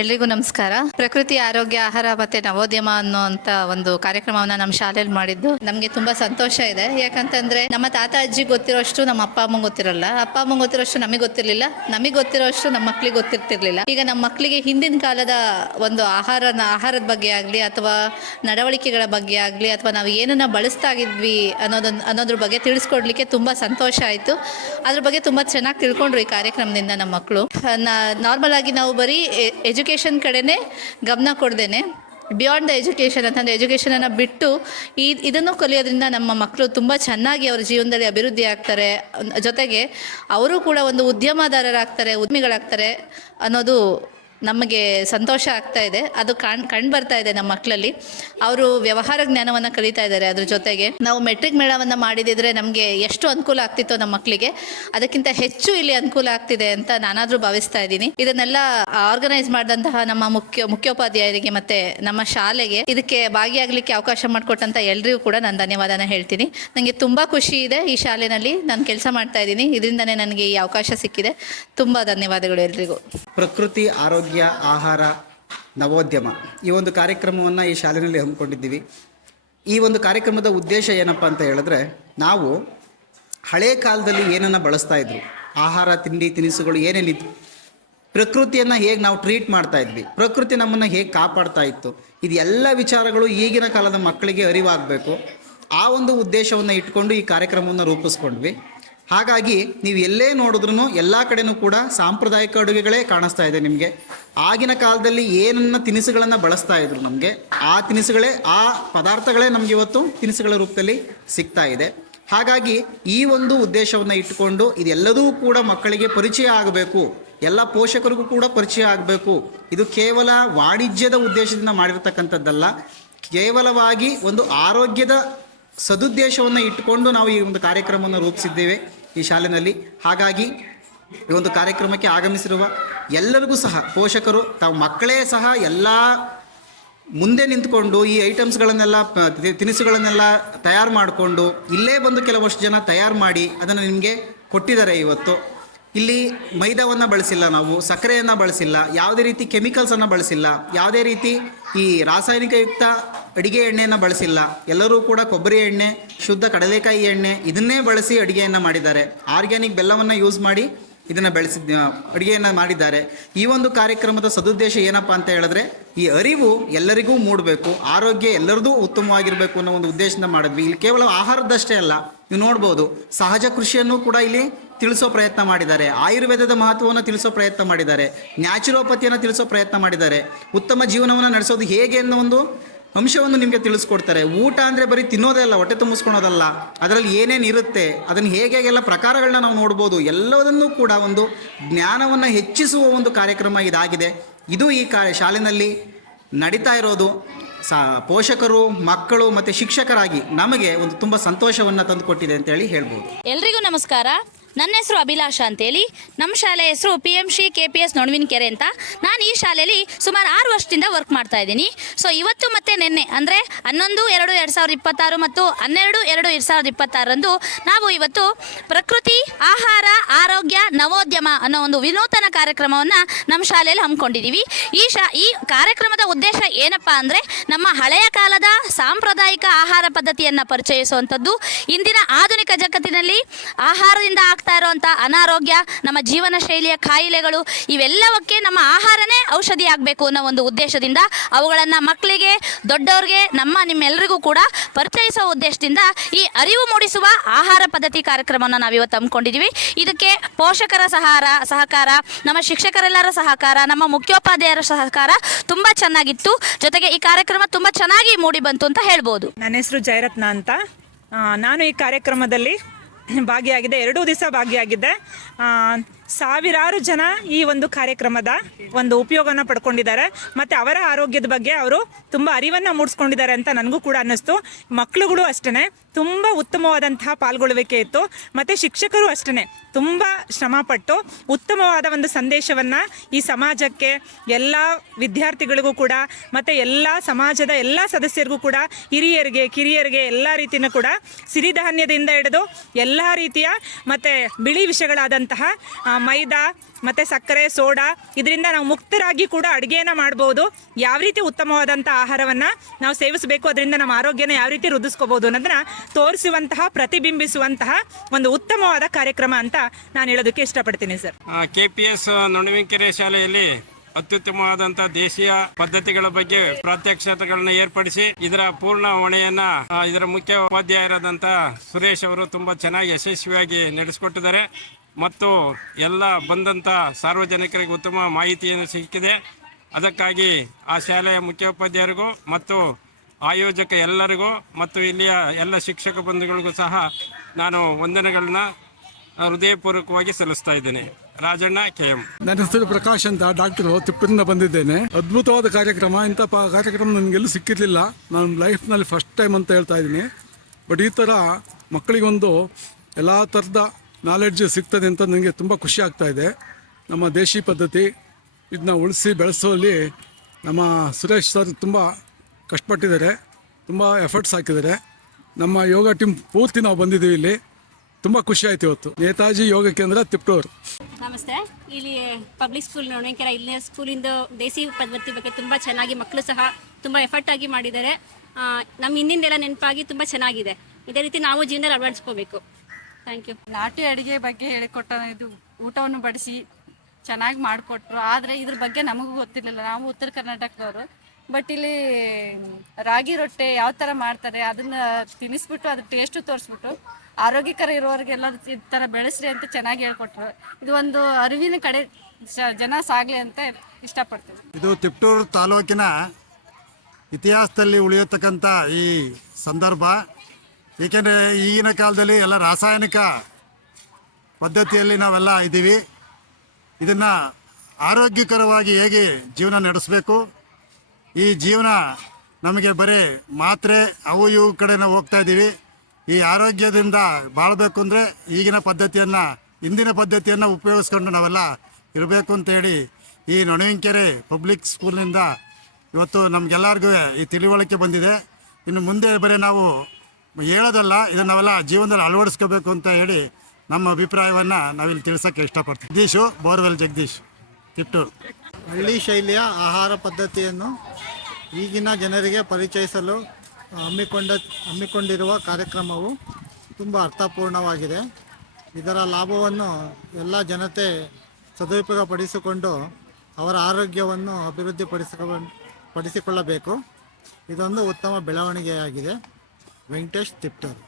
ಎಲ್ರಿಗೂ ನಮಸ್ಕಾರ. ಪ್ರಕೃತಿ ಆರೋಗ್ಯ ಆಹಾರ ಮತ್ತೆ ನವೋದ್ಯಮ ಅನ್ನೋಂಥ ಒಂದು ಕಾರ್ಯಕ್ರಮವನ್ನ ನಮ್ಮ ಶಾಲೆಯಲ್ಲಿ ಮಾಡಿದ್ದು ನಮಗೆ ತುಂಬಾ ಸಂತೋಷ ಇದೆ. ಯಾಕಂತಂದ್ರೆ ನಮ್ಮ ತಾತ ಅಜ್ಜಿ ಗೊತ್ತಿರೋಷ್ಟು ನಮ್ಮ ಅಪ್ಪ ಅಮ್ಮ ಗೊತ್ತಿರಲ್ಲ, ಅಪ್ಪ ಅಮ್ಮ ಗೊತ್ತಿರೋಷ್ಟು ನಮಗೆ ಗೊತ್ತಿರಲಿಲ್ಲ, ನಮಗೆ ಗೊತ್ತಿರೋಷ್ಟು ನಮ್ಮ ಮಕ್ಳಿಗೆ ಗೊತ್ತಿರ್ತಿರ್ಲಿಲ್ಲ. ಈಗ ನಮ್ಮ ಮಕ್ಕಳಿಗೆ ಹಿಂದಿನ ಕಾಲದ ಒಂದು ಆಹಾರದ ಬಗ್ಗೆ ಆಗಲಿ ಅಥವಾ ನಡವಳಿಕೆಗಳ ಬಗ್ಗೆ ಆಗಲಿ ಅಥವಾ ನಾವು ಏನನ್ನ ಬಳಸ್ತಾ ಇದ್ವಿ ಅನ್ನೋದ್ರ ಬಗ್ಗೆ ತಿಳಿಸ್ಕೊಡ್ಲಿಕ್ಕೆ ತುಂಬಾ ಸಂತೋಷ ಆಯಿತು. ಅದ್ರ ಬಗ್ಗೆ ತುಂಬಾ ಚೆನ್ನಾಗಿ ತಿಳ್ಕೊಂಡ್ರು ಈ ಕಾರ್ಯಕ್ರಮದಿಂದ ನಮ್ಮ ಮಕ್ಕಳು. ನಾರ್ಮಲ್ ಆಗಿ ನಾವು ಬರೀ ಎಜುಕೇಷನ್ ಕಡೆನೇ ಗಮನ ಕೊಡ್ದೇನೆ ಬಿಯಾಂಡ್ ದ ಎಜುಕೇಷನ್ ಅಂತಂದರೆ ಎಜುಕೇಷನನ್ನು ಬಿಟ್ಟು ಇದನ್ನು ಕಲಿಯೋದ್ರಿಂದ ನಮ್ಮ ಮಕ್ಕಳು ತುಂಬ ಚೆನ್ನಾಗಿ ಅವ್ರ ಜೀವನದಲ್ಲಿ ಅಭಿವೃದ್ಧಿ ಆಗ್ತಾರೆ. ಜೊತೆಗೆ ಅವರು ಕೂಡ ಒಂದು ಉದ್ಯಮದಾರರಾಗ್ತಾರೆ, ಉದ್ಯಮಿಗಳಾಗ್ತಾರೆ ಅನ್ನೋದು ನಮಗೆ ಸಂತೋಷ ಆಗ್ತಾ ಇದೆ. ಅದು ಕಂಡು ಬರ್ತಾ ಇದೆ ನಮ್ಮ ಮಕ್ಕಳಲ್ಲಿ. ಅವರು ವ್ಯವಹಾರ ಜ್ಞಾನವನ್ನು ಕಲಿತಾ ಇದ್ದಾರೆ. ಅದ್ರ ಜೊತೆಗೆ ನಾವು ಮೆಟ್ರಿಕ್ ಮೇಳವನ್ನು ಮಾಡಿದಿದ್ರೆ ನಮಗೆ ಎಷ್ಟು ಅನುಕೂಲ ಆಗ್ತಿತ್ತು ನಮ್ಮ ಮಕ್ಕಳಿಗೆ, ಅದಕ್ಕಿಂತ ಹೆಚ್ಚು ಇಲ್ಲಿ ಅನುಕೂಲ ಆಗ್ತಿದೆ ಅಂತ ನಾನಾದರೂ ಭಾವಿಸ್ತಾ ಇದ್ದೀನಿ. ಇದನ್ನೆಲ್ಲ ಆರ್ಗನೈಸ್ ಮಾಡಿದಂತಹ ನಮ್ಮ ಮುಖ್ಯೋಪಾಧ್ಯಾಯರಿಗೆ ಮತ್ತೆ ನಮ್ಮ ಶಾಲೆಗೆ ಇದಕ್ಕೆ ಭಾಗಿಯಾಗಲಿಕ್ಕೆ ಅವಕಾಶ ಮಾಡಿಕೊಟ್ಟಂತ ಎಲ್ರಿಗೂ ಕೂಡ ನಾನು ಧನ್ಯವಾದನ ಹೇಳ್ತೀನಿ. ನನಗೆ ತುಂಬ ಖುಷಿ ಇದೆ. ಈ ಶಾಲೆಯಲ್ಲಿ ನಾನು ಕೆಲಸ ಮಾಡ್ತಾ ಇದ್ದೀನಿ, ಇದರಿಂದನೇ ನನಗೆ ಈ ಅವಕಾಶ ಸಿಕ್ಕಿದೆ. ತುಂಬ ಧನ್ಯವಾದಗಳು ಎಲ್ರಿಗೂ. ಪ್ರಕೃತಿ ಆರೋಗ್ಯ ಆಹಾರ ನವೋದ್ಯಮ ಈ ಒಂದು ಕಾರ್ಯಕ್ರಮವನ್ನು ಈ ಶಾಲೆಯಲ್ಲಿ ಹಮ್ಮಿಕೊಂಡಿದ್ದೀವಿ. ಈ ಒಂದು ಕಾರ್ಯಕ್ರಮದ ಉದ್ದೇಶ ಏನಪ್ಪ ಅಂತ ಹೇಳಿದ್ರೆ, ನಾವು ಹಳೆ ಕಾಲದಲ್ಲಿ ಏನನ್ನು ಬಳಸ್ತಾ ಇದ್ರು, ಆಹಾರ ತಿಂಡಿ ತಿನಿಸುಗಳು ಏನೇನಿತ್ತು, ಪ್ರಕೃತಿಯನ್ನು ಹೇಗೆ ನಾವು ಟ್ರೀಟ್ ಮಾಡ್ತಾ ಇದ್ವಿ, ಪ್ರಕೃತಿ ನಮ್ಮನ್ನು ಹೇಗೆ ಕಾಪಾಡ್ತಾ ಇತ್ತು, ಇದು ಎಲ್ಲ ವಿಚಾರಗಳು ಈಗಿನ ಕಾಲದ ಮಕ್ಕಳಿಗೆ ಅರಿವಾಗಬೇಕು. ಆ ಒಂದು ಉದ್ದೇಶವನ್ನು ಇಟ್ಕೊಂಡು ಈ ಕಾರ್ಯಕ್ರಮವನ್ನು ರೂಪಿಸ್ಕೊಂಡ್ವಿ. ಹಾಗಾಗಿ ನೀವು ಎಲ್ಲೇ ನೋಡಿದ್ರೂ ಎಲ್ಲ ಕಡೆಯೂ ಕೂಡ ಸಾಂಪ್ರದಾಯಿಕ ಅಡುಗೆಗಳೇ ಕಾಣಿಸ್ತಾ ಇದೆ ನಿಮಗೆ. ಆಗಿನ ಕಾಲದಲ್ಲಿ ಏನನ್ನ ತಿನಿಸುಗಳನ್ನು ಬಳಸ್ತಾ ಇದ್ರು ನಮಗೆ, ಆ ತಿನಿಸುಗಳೇ, ಆ ಪದಾರ್ಥಗಳೇ ನಮಗೆ ಇವತ್ತು ತಿನಿಸುಗಳ ರೂಪದಲ್ಲಿ ಸಿಗ್ತಾ ಇದೆ. ಹಾಗಾಗಿ ಈ ಒಂದು ಉದ್ದೇಶವನ್ನು ಇಟ್ಟುಕೊಂಡು ಇದೆಲ್ಲದೂ ಕೂಡ ಮಕ್ಕಳಿಗೆ ಪರಿಚಯ ಆಗಬೇಕು, ಎಲ್ಲ ಪೋಷಕರಿಗೂ ಕೂಡ ಪರಿಚಯ ಆಗಬೇಕು. ಇದು ಕೇವಲ ವಾಣಿಜ್ಯದ ಉದ್ದೇಶದಿಂದ ಮಾಡಿರ್ತಕ್ಕಂಥದ್ದಲ್ಲ, ಕೇವಲವಾಗಿ ಒಂದು ಆರೋಗ್ಯದ ಸದುದ್ದೇಶವನ್ನು ಇಟ್ಟುಕೊಂಡು ನಾವು ಈ ಒಂದು ಕಾರ್ಯಕ್ರಮವನ್ನು ರೂಪಿಸಿದ್ದೇವೆ ಈ ಶಾಲೆಯಲ್ಲಿ. ಹಾಗಾಗಿ ಈ ಒಂದು ಕಾರ್ಯಕ್ರಮಕ್ಕೆ ಆಗಮಿಸಿರುವ ಎಲ್ಲರಿಗೂ ಸಹ ಪೋಷಕರು ತಾವು ಮಕ್ಕಳೇ ಸಹ ಎಲ್ಲ ಮುಂದೆ ನಿಂತ್ಕೊಂಡು ಈ ಐಟಮ್ಸ್ಗಳನ್ನೆಲ್ಲ ತಿನಿಸುಗಳನ್ನೆಲ್ಲ ತಯಾರು ಮಾಡಿಕೊಂಡು ಇಲ್ಲೇ ಬಂದು ಕೆಲವಷ್ಟು ಜನ ತಯಾರು ಮಾಡಿ ಅದನ್ನು ನಿಮಗೆ ಕೊಟ್ಟಿದ್ದಾರೆ. ಇವತ್ತು ಇಲ್ಲಿ ಮೈದಾವನ್ನು ಬಳಸಿಲ್ಲ, ನಾವು ಸಕ್ಕರೆಯನ್ನು ಬಳಸಿಲ್ಲ, ಯಾವುದೇ ರೀತಿ ಕೆಮಿಕಲ್ಸನ್ನು ಬಳಸಿಲ್ಲ, ಯಾವುದೇ ರೀತಿ ಈ ರಾಸಾಯನಿಕಯುಕ್ತ ಅಡುಗೆ ಎಣ್ಣೆಯನ್ನು ಬಳಸಿಲ್ಲ. ಎಲ್ಲರೂ ಕೂಡ ಕೊಬ್ಬರಿ ಎಣ್ಣೆ, ಶುದ್ಧ ಕಡಲೆಕಾಯಿ ಎಣ್ಣೆ ಇದನ್ನೇ ಬಳಸಿ ಅಡುಗೆಯನ್ನು ಮಾಡಿದ್ದಾರೆ. ಆರ್ಗ್ಯಾನಿಕ್ ಬೆಲ್ಲವನ್ನು ಯೂಸ್ ಮಾಡಿ ಇದನ್ನು ಅಡುಗೆಯನ್ನು ಮಾಡಿದ್ದಾರೆ. ಈ ಒಂದು ಕಾರ್ಯಕ್ರಮದ ಸದುದ್ದೇಶ ಏನಪ್ಪ ಅಂತ ಹೇಳಿದ್ರೆ, ಈ ಅರಿವು ಎಲ್ಲರಿಗೂ ಮೂಡಬೇಕು, ಆರೋಗ್ಯ ಎಲ್ಲರದೂ ಉತ್ತಮವಾಗಿರಬೇಕು ಅನ್ನೋ ಒಂದು ಉದ್ದೇಶದಿಂದ ಮಾಡಿದ್ವಿ. ಇಲ್ಲಿ ಕೇವಲ ಆಹಾರದಷ್ಟೇ ಅಲ್ಲ, ನೀವು ನೋಡ್ಬೋದು ಸಹಜ ಕೃಷಿಯನ್ನು ಕೂಡ ಇಲ್ಲಿ ತಿಳಿಸೋ ಪ್ರಯತ್ನ ಮಾಡಿದ್ದಾರೆ, ಆಯುರ್ವೇದದ ಮಹತ್ವವನ್ನು ತಿಳಿಸೋ ಪ್ರಯತ್ನ ಮಾಡಿದ್ದಾರೆ, ನ್ಯಾಚುರೋಪತಿಯನ್ನು ತಿಳಿಸೋ ಪ್ರಯತ್ನ ಮಾಡಿದ್ದಾರೆ, ಉತ್ತಮ ಜೀವನವನ್ನು ನಡೆಸೋದು ಹೇಗೆ ಅನ್ನೋ ಒಂದು ಅಂಶವನ್ನು ನಿಮಗೆ ತಿಳಿಸ್ಕೊಡ್ತಾರೆ. ಊಟ ಅಂದರೆ ಬರೀ ತಿನ್ನೋದಲ್ಲ, ಹೊಟ್ಟೆ ತುಂಬಿಸ್ಕೊಳೋದಲ್ಲ, ಅದರಲ್ಲಿ ಏನೇನು ಇರುತ್ತೆ, ಅದನ್ನು ಹೇಗೆಲ್ಲ ಪ್ರಕಾರಗಳನ್ನ ನಾವು ನೋಡ್ಬೋದು, ಎಲ್ಲದನ್ನೂ ಕೂಡ ಒಂದು ಜ್ಞಾನವನ್ನು ಹೆಚ್ಚಿಸುವ ಒಂದು ಕಾರ್ಯಕ್ರಮ ಇದಾಗಿದೆ. ಇದು ಈ ಶಾಲೆಯಲ್ಲಿ ನಡೀತಾ ಇರೋದು. ಪೋಷಕರು, ಮಕ್ಕಳು ಮತ್ತು ಶಿಕ್ಷಕರಾಗಿ ನಮಗೆ ಒಂದು ತುಂಬ ಸಂತೋಷವನ್ನು ತಂದುಕೊಟ್ಟಿದೆ ಅಂತೇಳಿ ಹೇಳ್ಬೋದು. ಎಲ್ರಿಗೂ ನಮಸ್ಕಾರ. ನನ್ನ ಹೆಸರು ಅಭಿಲಾಷ ಅಂತೇಳಿ. ನಮ್ಮ ಶಾಲೆ ಹೆಸರು PMC KPS ನೊಣವಿನಕೆರೆ ಅಂತ. ನಾನು ಈ ಶಾಲೆಯಲ್ಲಿ ಸುಮಾರು 6 ವರ್ಷದಿಂದ ವರ್ಕ್ ಮಾಡ್ತಾ ಇದ್ದೀನಿ. ಸೊ ಇವತ್ತು ಮತ್ತು ನಿನ್ನೆ ಅಂದರೆ 11/2/2026 ಮತ್ತು 12/2/2026 ನಾವು ಇವತ್ತು ಪ್ರಕೃತಿ ಆಹಾರ ಆರೋಗ್ಯ ನವೋದ್ಯಮ ಅನ್ನೋ ಒಂದು ವಿನೂತನ ಕಾರ್ಯಕ್ರಮವನ್ನು ನಮ್ಮ ಶಾಲೆಯಲ್ಲಿ ಹಮ್ಮಿಕೊಂಡಿದ್ದೀವಿ. ಈ ಕಾರ್ಯಕ್ರಮದ ಉದ್ದೇಶ ಏನಪ್ಪ ಅಂದರೆ, ನಮ್ಮ ಹಳೆಯ ಕಾಲದ ಸಾಂಪ್ರದಾಯಿಕ ಆಹಾರ ಪದ್ಧತಿಯನ್ನು ಪರಿಚಯಿಸುವಂಥದ್ದು. ಇಂದಿನ ಆಧುನಿಕ ಜಗತ್ತಿನಲ್ಲಿ ಆಹಾರದಿಂದ ಆಗ್ತಾ ಇರುವಂಥ ಅನಾರೋಗ್ಯ, ನಮ್ಮ ಜೀವನ ಶೈಲಿಯ ಕಾಯಿಲೆಗಳು, ಇವೆಲ್ಲವಕ್ಕೆ ನಮ್ಮ ಆಹಾರನೇ ಔಷಧಿ ಆಗಬೇಕು ಅನ್ನೋ ಒಂದು ಉದ್ದೇಶದಿಂದ ಅವುಗಳನ್ನು ಮಕ್ಕಳಿಗೆ, ದೊಡ್ಡವ್ರಿಗೆ, ನಿಮ್ಮೆಲ್ಲರಿಗೂ ಕೂಡ ಪರಿಚಯಿಸುವ ಉದ್ದೇಶದಿಂದ ಈ ಅರಿವು ಮೂಡಿಸುವ ಆಹಾರ ಪದ್ಧತಿ ಕಾರ್ಯಕ್ರಮವನ್ನು ನಾವಿವತ್ತು ಹಮ್ಮಿಕೊಂಡಿದ್ದೀವಿ. ಇದಕ್ಕೆ ಪೋಷಕರ ಸಹಕಾರ, ನಮ್ಮ ಶಿಕ್ಷಕರೆಲ್ಲರ ಸಹಕಾರ, ನಮ್ಮ ಮುಖ್ಯೋಪಾಧ್ಯಾಯರ ಸಹಕಾರ ತುಂಬ ಚೆನ್ನಾಗಿತ್ತು. ಜೊತೆಗೆ ಈ ಕಾರ್ಯಕ್ರಮ ತುಂಬ ಚೆನ್ನಾಗಿ ಮೂಡಿ ಬಂತು ಅಂತ ಹೇಳ್ಬೋದು. ನನ್ನ ಹೆಸರು ಜಯರತ್ನ ಅಂತ. ನಾನು ಈ ಕಾರ್ಯಕ್ರಮದಲ್ಲಿ ಭಾಗಿಯಾಗಿದ್ದೆ, 2 ದಿವಸ ಭಾಗಿಯಾಗಿದ್ದೆ. ಸಾವಿರಾರು ಜನ ಈ ಒಂದು ಕಾರ್ಯಕ್ರಮದ ಒಂದು ಉಪಯೋಗನ ಪಡ್ಕೊಂಡಿದ್ದಾರೆ ಮತ್ತು ಅವರ ಆರೋಗ್ಯದ ಬಗ್ಗೆ ಅವರು ತುಂಬ ಅರಿವನ್ನು ಮೂಡಿಸ್ಕೊಂಡಿದ್ದಾರೆ ಅಂತ ನನಗೂ ಕೂಡ ಅನ್ನಿಸ್ತು. ಮಕ್ಕಳುಗಳು ಅಷ್ಟೇ ತುಂಬ ಉತ್ತಮವಾದಂತಹ ಪಾಲ್ಗೊಳ್ಳುವಿಕೆ ಇತ್ತು ಮತ್ತು ಶಿಕ್ಷಕರು ಅಷ್ಟೇ ತುಂಬ ಶ್ರಮಪಟ್ಟು ಉತ್ತಮವಾದ ಒಂದು ಸಂದೇಶವನ್ನು ಈ ಸಮಾಜಕ್ಕೆ, ಎಲ್ಲ ವಿದ್ಯಾರ್ಥಿಗಳಿಗೂ ಕೂಡ ಮತ್ತು ಎಲ್ಲ ಸಮಾಜದ ಎಲ್ಲ ಸದಸ್ಯರಿಗೂ ಕೂಡ, ಹಿರಿಯರಿಗೆ ಕಿರಿಯರಿಗೆ ಎಲ್ಲ ರೀತಿಯೂ ಕೂಡ ಸಿರಿಧಾನ್ಯದಿಂದ ಹಿಡಿದು ಎಲ್ಲ ರೀತಿಯ ಮತ್ತು ಬಿಳಿ ವಿಷಗಳಾದಂತಹ ಮೈದಾ ಮತ್ತು ಸಕ್ಕರೆ ಸೋಡಾ ಇದರಿಂದ ನಾವು ಮುಕ್ತರಾಗಿ ಕೂಡ ಅಡುಗೆಯನ್ನು ಮಾಡ್ಬೋದು. ಯಾವ ರೀತಿ ಉತ್ತಮವಾದಂಥ ಆಹಾರವನ್ನು ನಾವು ಸೇವಿಸಬೇಕು, ಅದರಿಂದ ನಮ್ಮ ಆರೋಗ್ಯನ ಯಾವ ರೀತಿ ವೃದ್ಧಿಸ್ಕೋಬೋದು ಅನ್ನೋದನ್ನು ತೋರಿಸುವಂತಹ ಪ್ರತಿಬಿಂಬಿಸುವಂತಹ ಒಂದು ಉತ್ತಮವಾದ ಕಾರ್ಯಕ್ರಮ ಅಂತ ನಾನು ಹೇಳೋದಕ್ಕೆ ಇಷ್ಟಪಡ್ತೀನಿ ಸರ್. KPS ನೊಣವಿನಕೆರೆ ಶಾಲೆಯಲ್ಲಿ ಅತ್ಯುತ್ತಮವಾದಂತಹ ದೇಶೀಯ ಪದ್ಧತಿಗಳ ಬಗ್ಗೆ ಪ್ರಾತ್ಯಕ್ಷಿತೆಗಳನ್ನ ಏರ್ಪಡಿಸಿ ಇದರ ಪೂರ್ಣ ಹೊಣೆಯನ್ನ ಇದರ ಮುಖ್ಯ ಉಪಾಧ್ಯಾಯರಾದಂಥ ಸುರೇಶ್ ಅವರು ತುಂಬಾ ಚೆನ್ನಾಗಿ ಯಶಸ್ವಿಯಾಗಿ ನಡೆಸಿಕೊಟ್ಟಿದ್ದಾರೆ ಮತ್ತು ಎಲ್ಲ ಬಂದಂಥ ಸಾರ್ವಜನಿಕರಿಗೆ ಉತ್ತಮ ಮಾಹಿತಿಯನ್ನು ಸಿಕ್ಕಿದೆ. ಅದಕ್ಕಾಗಿ ಆ ಶಾಲೆಯ ಮುಖ್ಯೋಪಾಧ್ಯಾಯರಿಗೂ ಮತ್ತು ಆಯೋಜಕ ಎಲ್ಲರಿಗೂ ಮತ್ತು ಇಲ್ಲಿಯ ಎಲ್ಲ ಶಿಕ್ಷಕ ಬಂಧುಗಳಿಗೂ ಸಹ ನಾನು ವಂದನೆಗಳನ್ನ ಹೃದಯಪೂರ್ವಕವಾಗಿ ಸಲ್ಲಿಸ್ತಾ ಇದ್ದೇನೆ. ರಾಜಣ್ಣ KM. ನನ್ನ ಹೆಸರು ಪ್ರಕಾಶ್ ಅಂತ, ಡಾಕ್ಟರು, ತಿಪ್ಪೂರಿಂದ ಬಂದಿದ್ದೇನೆ. ಅದ್ಭುತವಾದ ಕಾರ್ಯಕ್ರಮ. ಇಂಥ ಕಾರ್ಯಕ್ರಮ ನನಗೆಲ್ಲೂ ಸಿಕ್ಕಿರಲಿಲ್ಲ. ನಾನು ಲೈಫ್ನಲ್ಲಿ ಫಸ್ಟ್ ಟೈಮ್ ಅಂತ ಹೇಳ್ತಾ ಇದ್ದೀನಿ. ಬಟ್ ಈ ಥರ ಮಕ್ಕಳಿಗೊಂದು ಎಲ್ಲ ಥರದ ನಾಲೆಡ್ಜ್ ಸಿಗ್ತದೆ ಅಂತ ನನಗೆ ತುಂಬ ಖುಷಿ ಆಗ್ತಾ ಇದೆ. ನಮ್ಮ ದೇಶಿ ಪದ್ಧತಿ ಇದನ್ನ ಉಳಿಸಿ ಬೆಳೆಸೋಲ್ಲಿ ನಮ್ಮ ಸುರೇಶ್ ಸರ್ ತುಂಬ ಕಷ್ಟಪಟ್ಟಿದ್ದಾರೆ, ತುಂಬ ಎಫರ್ಟ್ಸ್ ಹಾಕಿದ್ದಾರೆ. ನಮ್ಮ ಯೋಗ ಟೀಮ್ ಪೂರ್ತಿ ನಾವು ಬಂದಿದ್ದೀವಿ ಇಲ್ಲಿ. ತುಂಬ ಖುಷಿ ಆಯ್ತು ಇವತ್ತು. ನೇತಾಜಿ ಯೋಗ ಕೇಂದ್ರ ತಿಪ್ಟೂರು. ನಮಸ್ತೆ. ಇಲ್ಲಿ ಪಬ್ಲಿಕ್ ಸ್ಕೂಲ್ ನೊಣವಿನಕೆರೆ ಇಲ್ಲಿನ ಸ್ಕೂಲಿಂದ ದೇಸಿ ಪದ್ಧತಿ ಬಗ್ಗೆ ತುಂಬ ಚೆನ್ನಾಗಿ ಮಕ್ಕಳು ಸಹ ತುಂಬ ಎಫರ್ಟ್ ಆಗಿ ಮಾಡಿದ್ದಾರೆ. ನಮ್ಮ ಹಿಂದಿಂದೆಲ್ಲ ನೆನಪಾಗಿ ತುಂಬ ಚೆನ್ನಾಗಿದೆ. ಇದೇ ರೀತಿ ನಾವು ಜೀವನದಲ್ಲಿ ಅಳವಡಿಸ್ಕೋಬೇಕು. Thank you. ನಾಟಿ ಅಡುಗೆ ಬಗ್ಗೆ ಹೇಳಿಕೊಟ್ಟ ಇದು ಊಟವನ್ನು ಬಡಿಸಿ ಚೆನ್ನಾಗಿ ಮಾಡಿಕೊಟ್ರು. ಆದರೆ ಇದ್ರ ಬಗ್ಗೆ ನಮಗೂ ಗೊತ್ತಿರಲಿಲ್ಲ. ನಾವು ಉತ್ತರ ಕರ್ನಾಟಕದವರು. ಬಟ್ ಇಲ್ಲಿ ರಾಗಿ ರೊಟ್ಟೆ ಯಾವ ಥರ ಮಾಡ್ತಾರೆ ಅದನ್ನು ತಿನ್ನಿಸ್ಬಿಟ್ಟು ಅದ್ರ ಟೇಸ್ಟು ತೋರಿಸ್ಬಿಟ್ಟು ಆರೋಗ್ಯಕರ ಇರೋರಿಗೆಲ್ಲ ಈ ಥರ ಬೆಳೆಸ್ರಿ ಅಂತ ಚೆನ್ನಾಗಿ ಹೇಳ್ಕೊಟ್ರು. ಇದು ಒಂದು ಅರಿವಿನ ಕಡೆ ಜನ ಸಾಗಲಿ ಅಂತ ಇಷ್ಟಪಡ್ತೀವಿ. ಇದು ತಿಪ್ಟೂರು ತಾಲೂಕಿನ ಇತಿಹಾಸದಲ್ಲಿ ಉಳಿಯತಕ್ಕಂಥ ಈ ಸಂದರ್ಭ. ಏಕೆಂದರೆ ಈಗಿನ ಕಾಲದಲ್ಲಿ ಎಲ್ಲ ರಾಸಾಯನಿಕ ಪದ್ಧತಿಯಲ್ಲಿ ನಾವೆಲ್ಲ ಇದ್ದೀವಿ. ಇದನ್ನು ಆರೋಗ್ಯಕರವಾಗಿ ಹೇಗೆ ಜೀವನ ನಡೆಸಬೇಕು, ಈ ಜೀವನ ನಮಗೆ ಬರೀ ಮಾತ್ರೆ ಅವು ಇವು ಕಡೆ ನಾವು ಹೋಗ್ತಾ ಇದ್ದೀವಿ. ಈ ಆರೋಗ್ಯದಿಂದ ಬಾಳಬೇಕು ಅಂದರೆ ಈಗಿನ ಪದ್ಧತಿಯನ್ನು, ಹಿಂದಿನ ಪದ್ಧತಿಯನ್ನು ಉಪಯೋಗಿಸ್ಕೊಂಡು ನಾವೆಲ್ಲ ಇರಬೇಕು ಅಂತೇಳಿ ಈ ನೊಣವಿನಕೆರೆ ಪಬ್ಲಿಕ್ ಸ್ಕೂಲ್ನಿಂದ ಇವತ್ತು ನಮಗೆಲ್ಲರಿಗೂ ಈ ತಿಳಿವಳಿಕೆ ಬಂದಿದೆ. ಇನ್ನು ಮುಂದೆ ಬರೀ ನಾವು ಹೇಳೋದಲ್ಲ, ಇದನ್ನು ನಾವೆಲ್ಲ ಜೀವನದಲ್ಲಿ ಅಳವಡಿಸ್ಕೋಬೇಕು ಅಂತ ಹೇಳಿ ನಮ್ಮ ಅಭಿಪ್ರಾಯವನ್ನು ನಾವಿಲ್ಲಿ ತಿಳಿಸೋಕ್ಕೆ ಇಷ್ಟಪಡ್ತೀವಿ. ಜಗದೀಶು, ಬೋರ್ವೆಲ್ ಜಗದೀಶ್, ತಿಪ್ಟೂರು. ಹಳ್ಳಿ ಶೈಲಿಯ ಆಹಾರ ಪದ್ಧತಿಯನ್ನು ಈಗಿನ ಜನರಿಗೆ ಪರಿಚಯಿಸಲು ಹಮ್ಮಿಕೊಂಡಿರುವ ಕಾರ್ಯಕ್ರಮವು ತುಂಬ ಅರ್ಥಪೂರ್ಣವಾಗಿದೆ. ಇದರ ಲಾಭವನ್ನು ಎಲ್ಲ ಜನತೆ ಸದುಪಯೋಗಪಡಿಸಿಕೊಂಡು ಅವರ ಆರೋಗ್ಯವನ್ನು ಪಡಿಸಿಕೊಳ್ಳಬೇಕು. ಇದೊಂದು ಉತ್ತಮ ಬೆಳವಣಿಗೆಯಾಗಿದೆ. ವೆಂಕಟೇಶ್, ತಿಪ್ಟೂರು.